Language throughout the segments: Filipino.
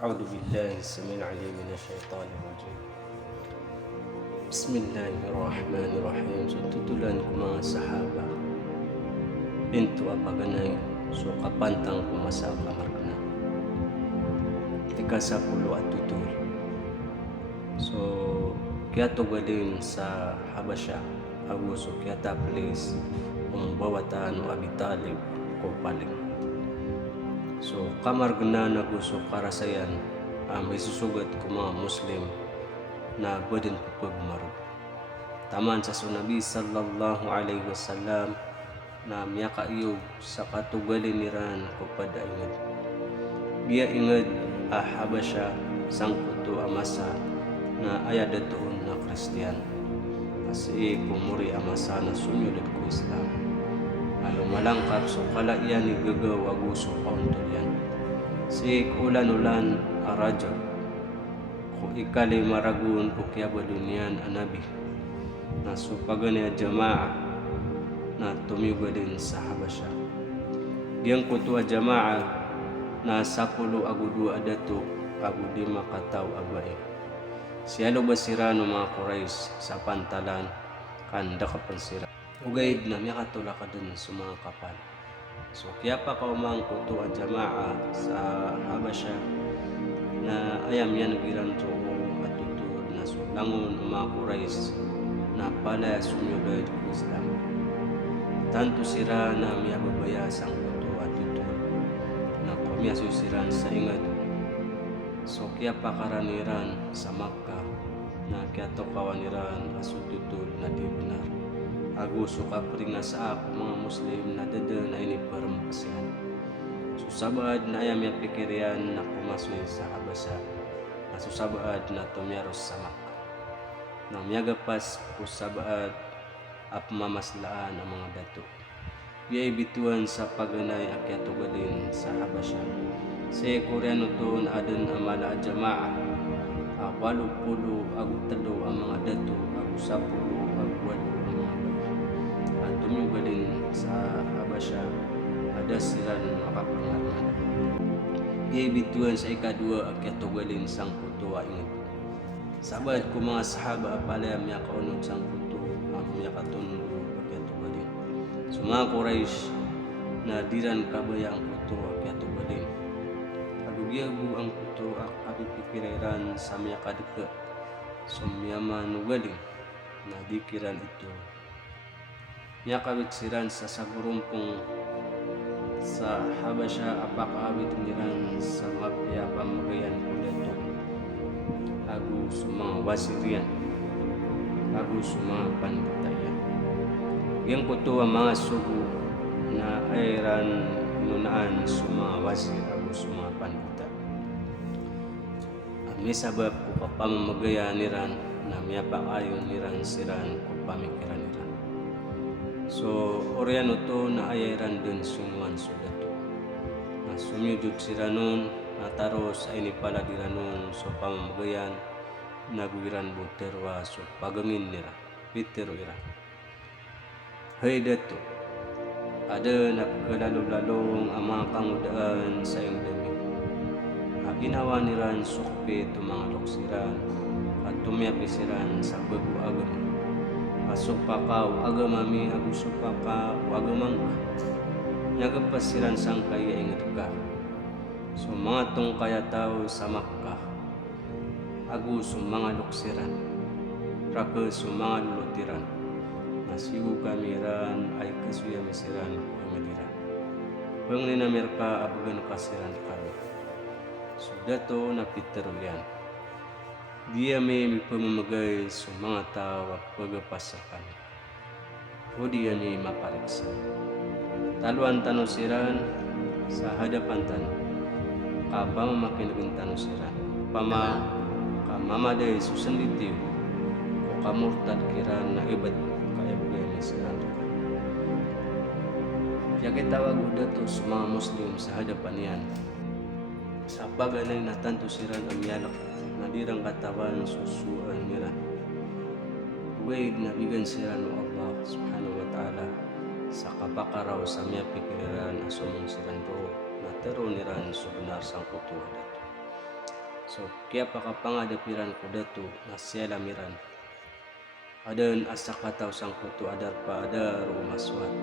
أعوذ بالله السميع العليم من الشيطان الرجيم. بسم الله الرحمن الرحيم. Tutulan ko mga sahaba, pintu apaganay, so kapantang kumasa kamarkna. Ika sa pulo at tutul. So, kaya tugalin sa Habasya, aguso kaya taplis, bawatan o abitalib ko paling. So, kamargna na gusto karasayan, may susugat ko mga Muslim na badin pagmarog. Taman sa sunabi sallallahu alaihi wasallam na miyakaiyog sa katugalin niran ko padaingad. Giya ingad Habasya sangkuto amasa na ayadatoon na Kristiyan. Kasi kumuri amasa na sunyulit ko Islam. Alo malangkap so kala iyan ni gagaw aguso kauntol yan. Si ulan-ulan arajo ko ikali maragun ko kaya balunian anabi na supagani jamaah na tumiyugalin sa Habasya. Giyang kutua jamaah na 10 agudu adato agudi makataw abay. Siyalo basira no mga Quraysh sa pantalan kanda kapansira. Ugaid na miya katula ka dun sa mga kapal. So kaya pa kaumang kutua jamaah sa Habasya na ayam yan nagiran to at tutur na sulangon mga Quraysh na pala sumyugay ko Islam. Tanto sira na miya babayasang kuto at tutur na kumya susiran sa ingad. So kaya pa karaniran sa Makkah na kaya to kawaniran asututul na di benar. Aguso ka pringa sa ako mga Muslim na dada na iniparempasyan. Susabad na ayam ya pikirian na kumasoy sa Habasya. Na susabad na tumyaros sa Makkah. Na miyagapas kusabad at mamaslaan ang mga dato. Biyay bituan sa paganay akyat tugalin sa Habasya. Sa Koreano to na adan amala jamaah. 80 agutado ang mga dato, 10 agwalo ang mga dato. At tumiyugalin sa Habasya, ada silan makapangalan. Biyay bituan sa ikadua akyat tugalin sang kutuwa ingat. Sabad ko mga sahaba apalaya miya kaunod sang kuto ang miya katunulo akyat tugalin. So mga Quraysh na diran kabaya ang kuto akyat tugalin. Kadugiyagu ang kuto adu pikiran sa miya kadika. So miya manugalin na dikiran ito. Miya kawitsiran sa sagurumpong sa Habasya apakawit niran sa mapya pamagayan ko dito. Agu sumang wasirian, agu sumang panditayan. Yang kuto ang mga sugo na ayran nunaan sumang wasir agu sumang pandita. May sabab ko pamamagayan niran na miya paayon niran siran ko pamikiran niran. So oriano to na ayran dun sungwan sudato. Na sumyudod siranon nataros ay nipala diranon so pamamagayan nagwiran buterwa so pagamin nira pitero ira. Hay dato ada napkalalong-lalong ang mga kangudaan sa iyong dami. Ginawa niran sukpi ito mga luksiran at tumiyapisiran sa bago agam. Pasupakaw agamami agusupakaw agamang nagapasiran sang kaya ingat ka. So mga tong kaya tao sa Makkah aguso mga luksiran raka so mga lulutiran nasigo kamiran ay kasuya misiran o madiran pang ninamerka abagan kasiran kami. So dato na pitero yan. Dia may pamamagay sa mga tao at pagapasakan. O dia may mapariksa. Taluan tanusiran sa hadapan tanong. Kapamamakinagin tanusiran. Kamamaday susanditiw. O kamurtad kiran na iba't kaya bugay may siran. Kaya kitawag dato sa mga Muslim sa hadapan yan. Sa paganay na tanto siran ang yalak na dirang katawan susuan nila. Ugaid na bigan siran ng Allah subhanahu wa ta'ala sa kapakaraw sa miya pikiran asumong siran ro na tero niran sugunar sang kutuwa dito. So kaya pakapangadapiran ko dato na siya lamiran. Adan asa kataw sang kuto adar pa adar umaswat.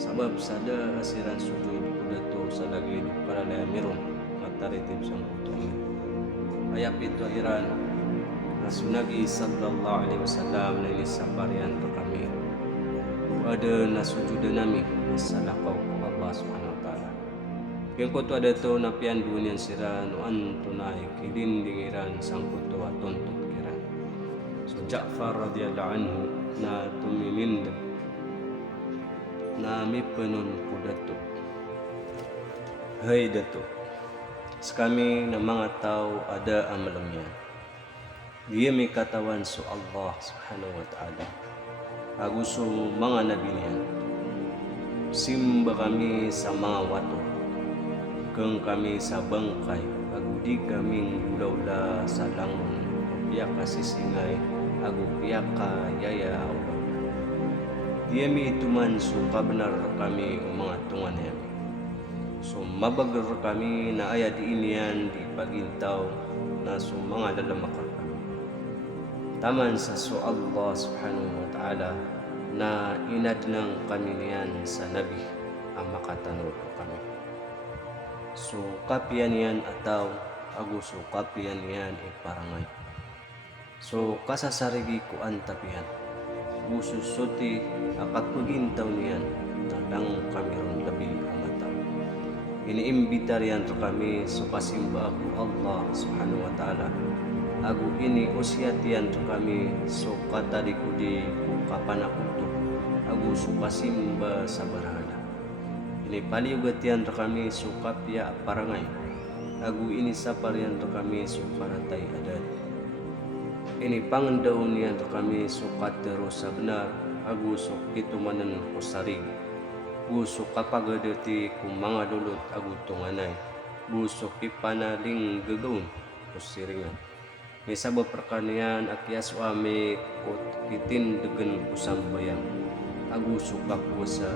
Sabab sada asiran sujud ko dato sa lagid para lamiron mataritib sang kuto. Ayap ito iran nasunagi sallallahu alaihi wasallam na inisaparian pa kami. Ada nasujudan nami sa lakaw ko Allah subhanahu wa ta'ala. Kaya ko to ada to na pian dunian sira no antunay kilindingiran sang kuto aton tutkiran. So Ja'far radhiyallahu anhu na tumiminda na mipenon ko dato. Hay dato. Sa kami na mga tao ada amalam yan. Dia may katawan so Allah subhanahu wa ta'ala. Aguso mga nabi niyan. Simba kami sa mga wato. Kung kami sa bangkay. Agudi kaming gulawla sa langon. Piyak ka sisingay. Agu piyak ka yaya awla. Dia may ituman so kabenar kami mga tungan yan. So mabagar kami na ayat iniyan di pagintaw na so mga lalamakar. Taman sa so Allah subhanahu wa ta'ala na inad ng kami niyan sa Nabi ang makatanod ko kami. So kapiyan niyan ataw aguso kapiyan niyan iparangay. So kasasarigi ko antapihan. Bususuti akagpagintaw niyan talang kami ron labi ang mataw. Iniimbitar yan to kami so kasimba ako Allah subhanahu wa ta'ala. Agu ini usiatian to kami so katadi ko di kapanakuto. Agu so kasimba sa barhala. Ini paliugatian to kami so kapya parangay. Agu ini saparian to kami so karatay adat. Ini pangandaon niyan to kami so katero sa benar. Agu so kitumanan ko sarig. Gusto kapagadati kung mga lulot agu tunganay. Gusto kipanaling gagawin ko siringan. May sabab perkanian akyas wame kot kitindegan kusang bayang. Aguso kapuasa,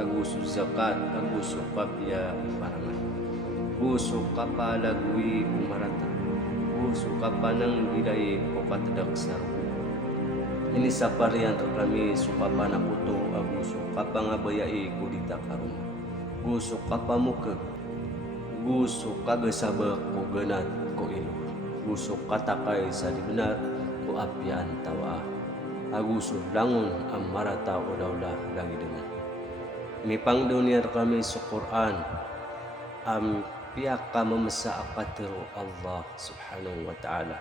aguso zakat, aguso kapya iparangan. Gusto kapalagwi kumarata. Gusto kapanang dilay ko katadak sa ruko. Ini saparian to kami supapana kuto aguso kapangabayai ko dita karon. Gusto kapamukag. Gusto kagasabak ko ganat ko ilo. Gusto katakay sa libenar ko apyan tawa. Aguso langon ang marata o dawla lagi dengan. May pangdunyar kami sa Quran. Piyak ka mamasa apatero Allah subhanahu wa ta'ala.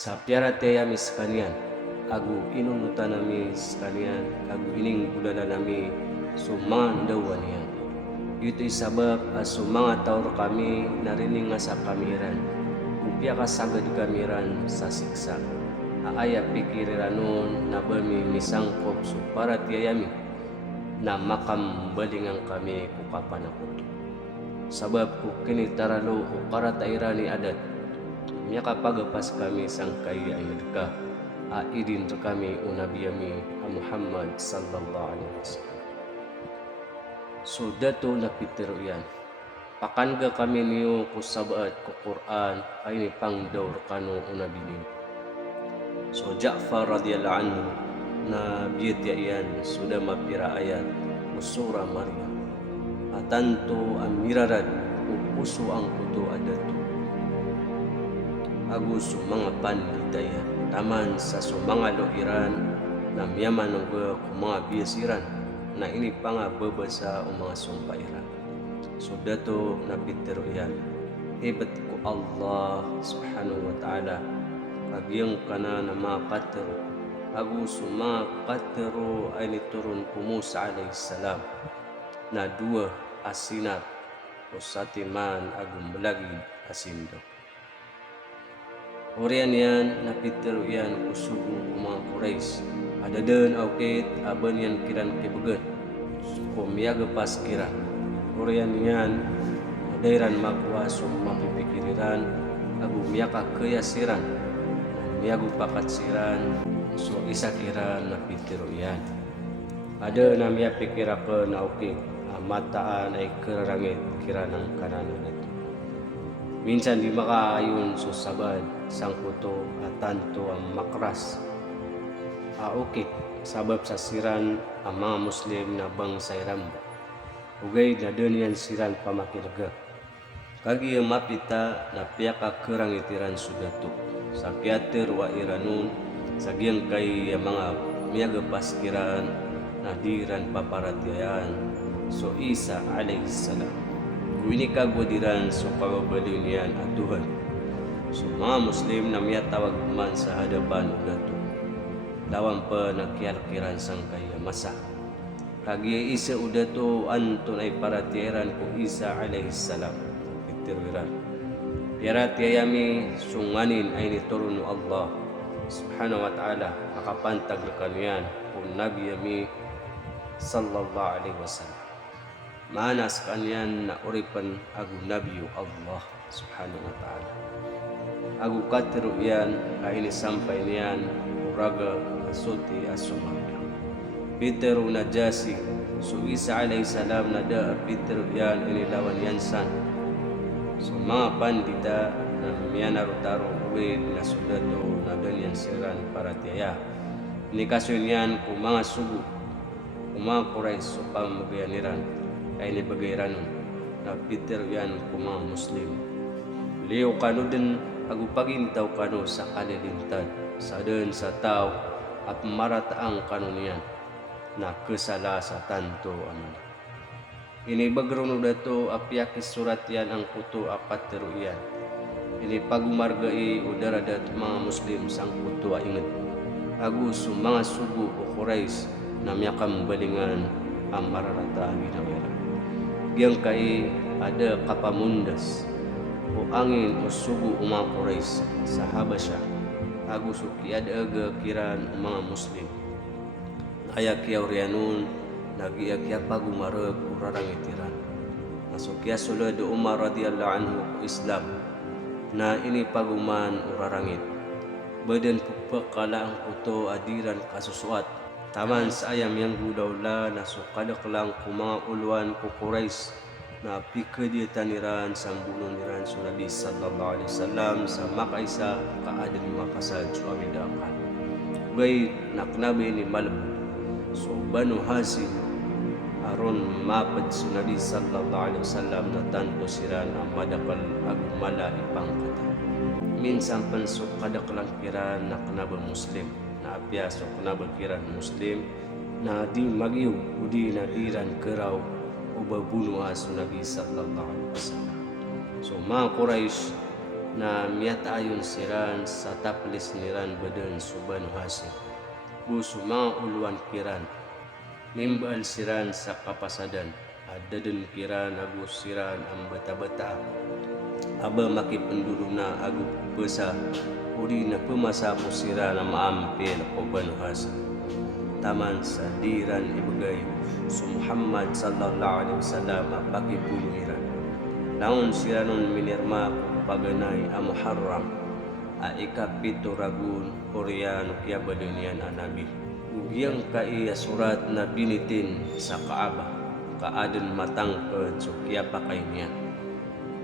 Sa piara teya mis kanyan. Agu inunutan nami sekalian. Agu ining bulala nami sumandawan yan. Ito'y sabab mga taur kami narining nga sa kamiran. Upya kasagad kamiran sa siksa. Aaya pikiriranon na bami misangkop so para tiyayami na makambalingan kami kukapanakot. Sabab ko kinitaralo o karatairani adat. Miya kapagapas kami sang kaya ayad ka. Aidin to kami unabiyami Muhammad sallallahu alaihi wasallam. So dato na pitero yan. Pakanga kami niyo ko sabat ko Quran ay ni pangdaw kano unabilin. So Ja'far radhiyallahu anhu na biyat yan sudah mapira ayat usura Maryam. Atanto ang mirarad upuso ang kuto adato. Aguso mga panditaya taman sa sumanga loiran na miyaman ng mga biyasiran na ini panga babasa o mga sumpairan. So dato napitero yan. Ibat ko Allah subhanahu wa ta'ala kagyang kana na mga katero. Aguso mga katero ay niturun ko Musa alayhi salam na dua asinat o satiman agumbalagid asindo. Orian yan napitero yan kusugo ko mga Quraysh. Adadan aukit aban yan kiran kibagan. Kumiyaga pas kiran. Orian yan dairan magwaso mapipikiriran agu miyaka kayasiran miyagu pakat siran so isa kiran na pitiro yan ada na miya pikira ko na okay mataan ay kerangit kira ng kanan nito Minsan di makaayon susabad sang kuto at tanto ang makras. Aukit sabab sa siran ang mga Muslim na bangsay ramba. Ugay na dunian siran pamakilaga. Kagi ang mapita na piyaka kerang itiran sudato. Sa piater wa iranun, sa giyang kay mga miyaga paskiran na diran paparatiyan. So Isa alaihissalam. Kuini kagwadiran so kababaliw niyan at Tuhan. So mga Muslim na miyatawag man sa hadapan udato. Lawan pa nagkialkiran sang kaya masa. Kagi Isa udato anton ay paratiran ko Isa alaihissalam. Itirwiran. Piara tiyayami sunganin ay niturun Allah subhanahu wa ta'ala makapantag kanian kung Nabi yami sallallahu alaihi wasallam. Manas kanyan na uripan agu Nabi Allah subhanahu wa ta'ala. Agu katiru yan kaini sampay niyan uraga asuti asumaya. Peter najasi so Isa alaihi salam nada Peter yan inilawan yansan. So mga pandita na miyanarutaro uwid na sudato na ganyan siran para tiya. Ini kasyon yan kung mga sugo, kung mga kuray so pamagayaniran, ay nibagayranon na Peter yan kung mga Muslim. Liyo kano din agupagintaw kano sa kalilintad, sa din sa tao at marataang kano niyan na kesala sa tanto aman. Ini bagruno dato apyakis surat yan ang kuto apat teru yan. Ini pagumargai udara dat mga Muslim sang kuto ingat. Agus mga sugo o Quraish na miyakam balingan ang mararata ginawira. Giyang kay ada kapamundas o angin o sugo o mga Quraish sa Habasya. Agus o kiada aga kiran o mga Muslim. Ayak yaw riyanun nagiyak pagumarag urarang itiran. Nasukya sulod Umar radhiyallahu anhu Islam na ini paguman urarangit. Badan pagpakala ang kuto adiran kasusuat. Taman sa ayam yang gudawla na sukadak lang kung mga uluan ko Quraish na pikadiyataniran sa buno niran sa Nabi sallallahu alaihi wasallam sa makaisa kaadan makasad suami dakan. Gay naknabi ni Malbu. So Banu Hashim aron mapad sa Nabi sallallahu alaihi wasallam na tanto siran ang madakal agumala ipangkata. Minsan pansok kadaklang kiran na kanabang Muslim na apyaso kanabang kiran Muslim na di magiw o di nadiran karaw o babunuha sa Nabi sallallahu alaihi wasallam. So mga Quraish na miyatayon siran sa taplis niran badan sa Banu Hashim. Buso mga uluan kiran nimbal siran sa kapasadan adadun kiran agus siran ang bata-bata aba makipendulu na agu besa uri na pumasapo siran na maampil o Banu Hashim taman sa diran ibagay so Muhammad sallallahu alaihi wasallam pakipuluhiran naon siranon minirma kung paganay ang Muharram a ikapito ragun Koreano kaya badunian ang Nabi. Ugyang kaiya surat na binitin sa Kaaba, kaadan matangkad so kaya pa kay niya.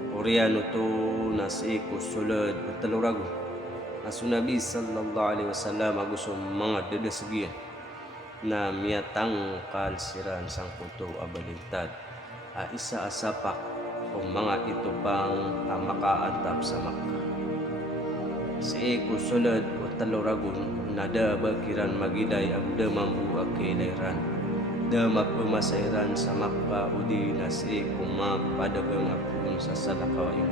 Koreano to na si sulod o talurago. Aso Nabi sallallahu alaihi wasallam agusong mga dadasgiyan na miyatangkal siran sang kuto abalintad. A isa asapak o mga ito pang makaantap sa Makkah. Si sulod o taluragon nada bakiran magiday ang damambu akilairan. Dama pemasairan sa Makkah udi nasi kumak padagang akun sa salakawayo.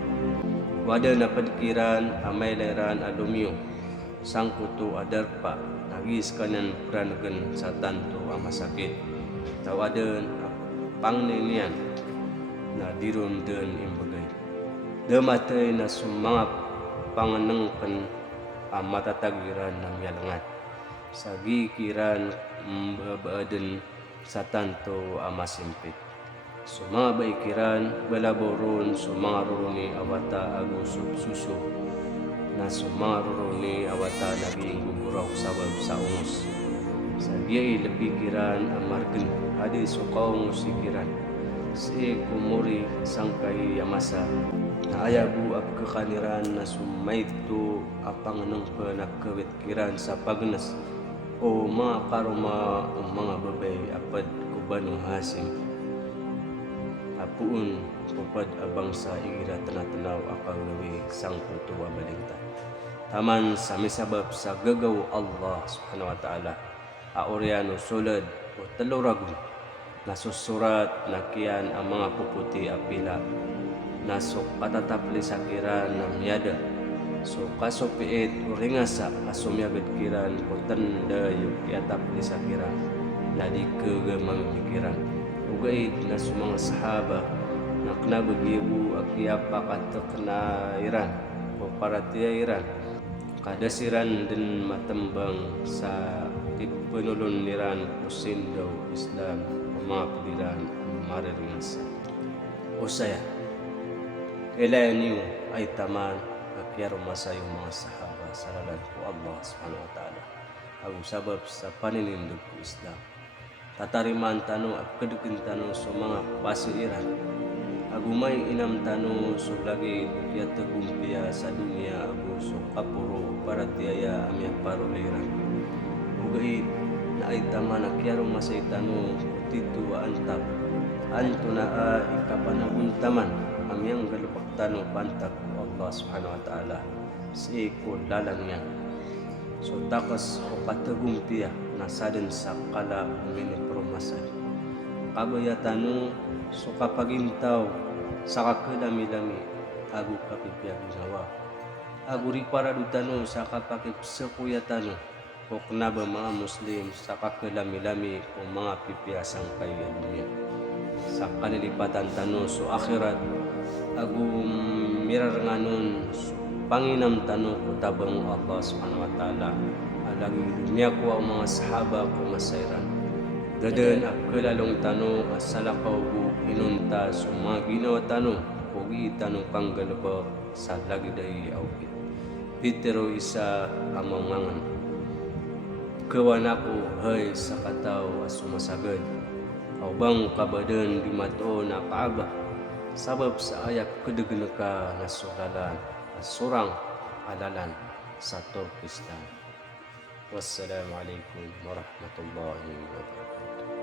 Wada na padkiran amay lairan adumyo. Sangkuto adarpa nagis kanan pranagan sa tanto ang masakit. Tawadan pangninian na dirun den imbagay. Damatay na sumangap panganangkan ang matatagiran ng yalangan. Sa gikiran babaadan sa tanto ang masimpit. So mga baikiran, balaboron, so mga ruruni awata agusop suso na so mga ruruni awata naging guguraw sabab sa ungos. Sa giyay lapikiran ang margen, adi so kaong sikiran. Si kumuri sangkay yamasa Ayabu ap kekaniran na sumaitu apang nang penakawitkiran sa pagnas o mga karuma o mga babay apad kubano hasim apuun pupad abang sa igira tanatanaw akagawi sang kultuwa balingta taman sa misabab sa gagaw Allah subhanahu wa ta'ala aoryano sulad o taluragun nasusurat na kiyan ang mga puputi apila nasok patatapli sa kiran na miyada so kasopiit o ringasa asumyagad kiran o tanda yung kiatapli sa kiran na di kagamang mikiran ugait na sa mga sahaba na knabagibu akiapa kataknairan o paratiyairan kadasiran din matambang sa ipunulon niran usin daw Islam o mga piliran mariringasa o saya kailan niyo ay taman akyaro masayong mga sahaba sa lalan ko Allah subhanahu wa ta'ala ang sabab sa paninindog ko Islam tatariman tanong at kadugin tanong sa mga pasiiran agumay inam tanong so lagi kaya tagumpiya sa dunia ago so kapuro para tiyaya amya paruliran ugait na ay taman akyaro masay tanong kutito antap anto na ikapanabuntaman amyang galupak tanong pantak ko Allah subhanahu wa ta'ala sa ikon lalang niya so takas o katagumpiya na sadin sa kala minipromasay kabaya tanong so kapagintaw sa kakadami-lami agu kapipya ginawa aguri para do tanong sa kapakipsakuya tanong o knaba mga Muslim sa kakadami-lami o mga pipiyasang kayo niya sa kanilipatan tanong so akhirat agum miraranganon panginam tanong ko tabang Allah subhanahu wa ta'ala alagi dunia ko ang mga sahaba ko masayran dadan ak kalalong tanong asalakaw bu inunta so mga ginawa tanong kugi tanong panggalabak sa lagi dahi awit pitero isa amangangan kawan ako hay sa kataw asumasagad aw bang kabadan di mato na kaaba sabab sa ayak kadagana ka nasulalan surang alalan sa Turkistan. Wassalamualaikum warahmatullahi wabarakatuh.